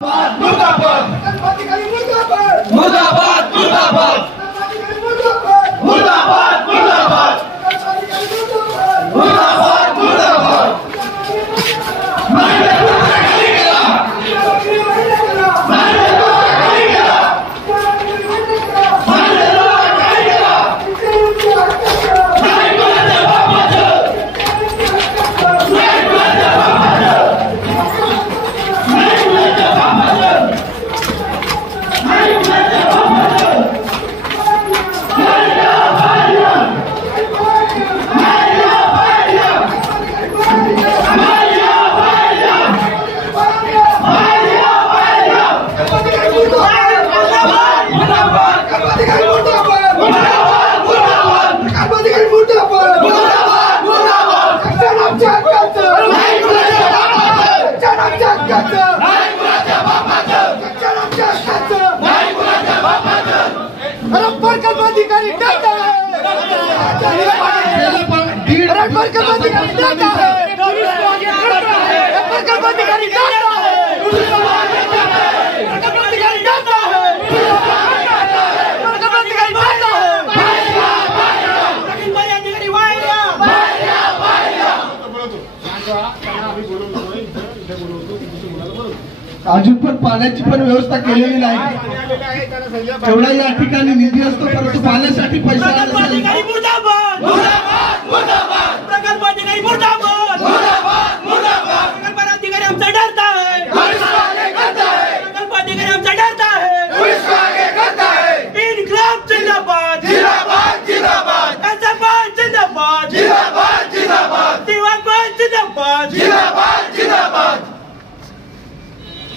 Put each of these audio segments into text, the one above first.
मुर्दाबाद मुर्दाबाद मुर्दाबाद मुर्दाबाद मुर्दाबाद मुर्दाबाद मुर्दाबाद मुर्दाबाद अधिकारी डरता है, प्रकल्प अधिकारी डरता है, प्रकल्प अधिकारी डरता है, प्रकल्प अधिकारी डरता है, प्रकल्प अधिकारी डरता है। अजून पण पाण्याची पण व्यवस्था केलेली नाही। एवढा या ठिकाणी निधी असतो परंतु पाण्यासाठी पैसा नसेल। मुर्दाबाद मुर्दाबाद मुर्दाबाद प्रकल्प अधिकारी मुर्दाबाद मुर्दाबाद मुर्दाबाद प्रकल्प अधिकारी आमचा डरता है, पुलिस को आगे करता है, प्रकल्प अधिकारी आमचा डरता है, पुलिस को आगे करता है। इनकलाब जिंदाबाद जिंदाबाद जिंदाबाद ऐसाबाद जिंदाबाद जिंदाबाद जिंदाबाद दिवाकबाद जिंदाबाद जिंदाबाद जिंदाबाद।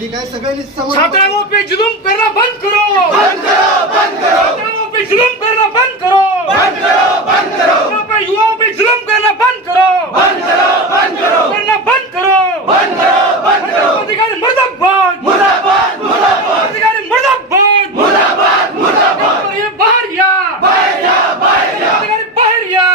ठीक है, सगळ्यांनी छात्राओं पे जुल्म करना बंद करो, बंद करो, बंद करो, छात्राओं पे जुल्म करना बंद करो, बंद करो, बंद करो, युवाओं पे जुल्म करना बंद करो, बंद करो, बंद करो, करना बंद करो, बंद करो, बंद करो। अधिकारी मुर्दाबाद मुर्दाबाद मुर्दाबाद अधिकारी मुर्दाबाद मुर्दाबाद मुर्दाबाद। ये बाहर या अधिकारी बाहर या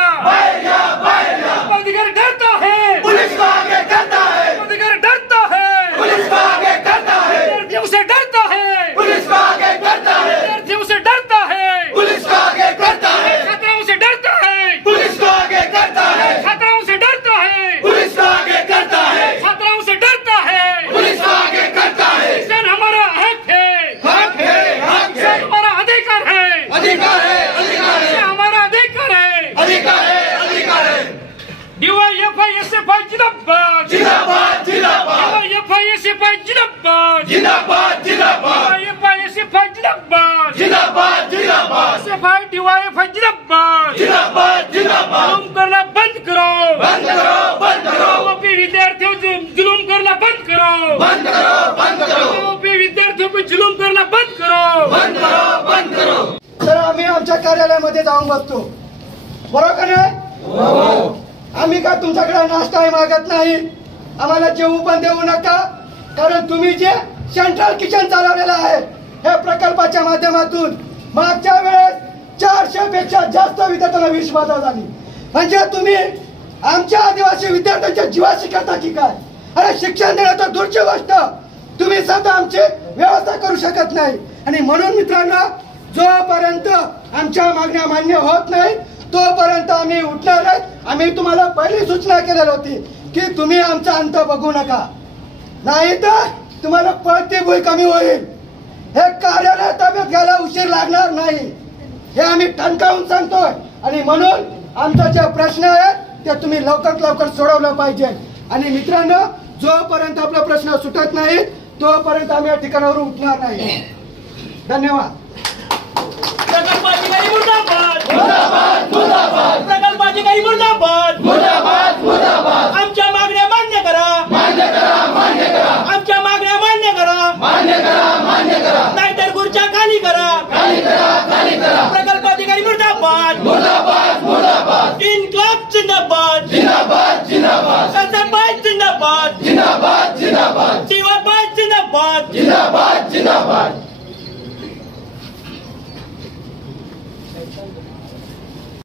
अधिकारी डरता है, पुलिस को आगे करता है, अधिकारी डरता है, पुलिस को आगे करता है, विद्यार्थियों से डरता है, पुलिस को आगे करता है, विद्यार्थियों से डरता है, पुलिस को आगे करता है, छात्राओं से डरता है, पुलिस को आगे करता है, छात्राओं से डरता है, पुलिस को आगे करता है, छात्राओं से डरता है। पुलिस को आगे करता है। शिक्षण हमारा हक है, हक है, हक है, हमारा अधिकार है, अधिकार है, अधिकार है, हमारा अधिकार है, अधिकार है, अधिकार है। DYFI-SFI जिंदाबाद जिंदाबाद जिंदाबाद DYFI-SFI जिंदाबाद जिंदाबाद जिंदाबाद DYFI-SFI जिंदाबाद जिंदाबाद जिंदाबाद SFI DYFI जिंदाबाद जिंदाबाद जिंदाबाद। जुलूम करना बंद करो, बंद करो, बंद करो, ओपी विद्यार्थियों जुलूम करना बंद करो, बंद करो, बंद करो, ओपी विद्यार्थियों पे जुलूम करना बंद करो, बंद करो, बंद करो। तर आम्ही आमच्या कार्यालयामध्ये जाऊन बसतो, बरोबर का नाही? आम्ही का तुमच्याकडे नाश्ताही मागत नाही, आम्हाला जेवू पण देऊ नका, कारण तुम्ही जे सेंट्रल किचन चालवलेलं आहे हे प्रकल्पाच्या माध्यमातून मागच्या वेळेस 400 पेक्षा जास्त विद्यार्थ्यांना विषबाधा झाली। म्हणजे तुम्ही आमच्या आदिवासी विद्यार्थ्यांच्या जीवाशी करता की काय? अरे शिक्षण देणं तर दूरची गोष्ट, तुम्ही सध्या आमची व्यवस्था करू शकत नाही। आणि म्हणून मित्रांनो, जोपर्यंत आमच्या मागण्या मान्य होत नाही तोपर्यंत आम्ही उठणार नाही। आम्ही तुम्हाला पहिली सूचना केलेली होती की तुम्ही आमचा अंत बघू नका, नाही तर तुम्हाला पळती भुई कमी होईल। हे कार्यालय ताब्यात घ्यायला उशीर लागणार नाही, हे आम्ही ठणकावून सांगतोय। आणि म्हणून आमचा जे प्रश्न आहेत ते तुम्ही लवकरात लवकर सोडवलं पाहिजे। आणि मित्रांनो, जोपर्यंत आपला प्रश्न सुटत नाही तोपर्यंत आम्ही या ठिकाणावरून उठणार नाही। धन्यवाद। प्रकल्प अधिकारी मुर्दाबाद मुर्दाबाद मुर्दाबाद प्रकल्प अधिकारी मुर्दाबाद मुर्दाबाद मुर्दाबाद। आमच्या मागण्या मान्य करा, मान्य करा, मान्य करा, आमच्या मागण्या मान्य करा, मान्य करा, मान्य करा, नाहीतर खुर्च्या खाली करा, खाली करा, खाली करा। प्रकल्प अधिकारी मुर्दाबाद मुर्दाबाद मुर्दाबाद इनकलाब जिंदाबाद जिंदाबाद जिंदाबाद ऐसाबाद जिंदाबाद जिंदाबाद जिंदाबाद दिवाकबाद जिंदाबाद जिंदाबाद जिंदाबाद।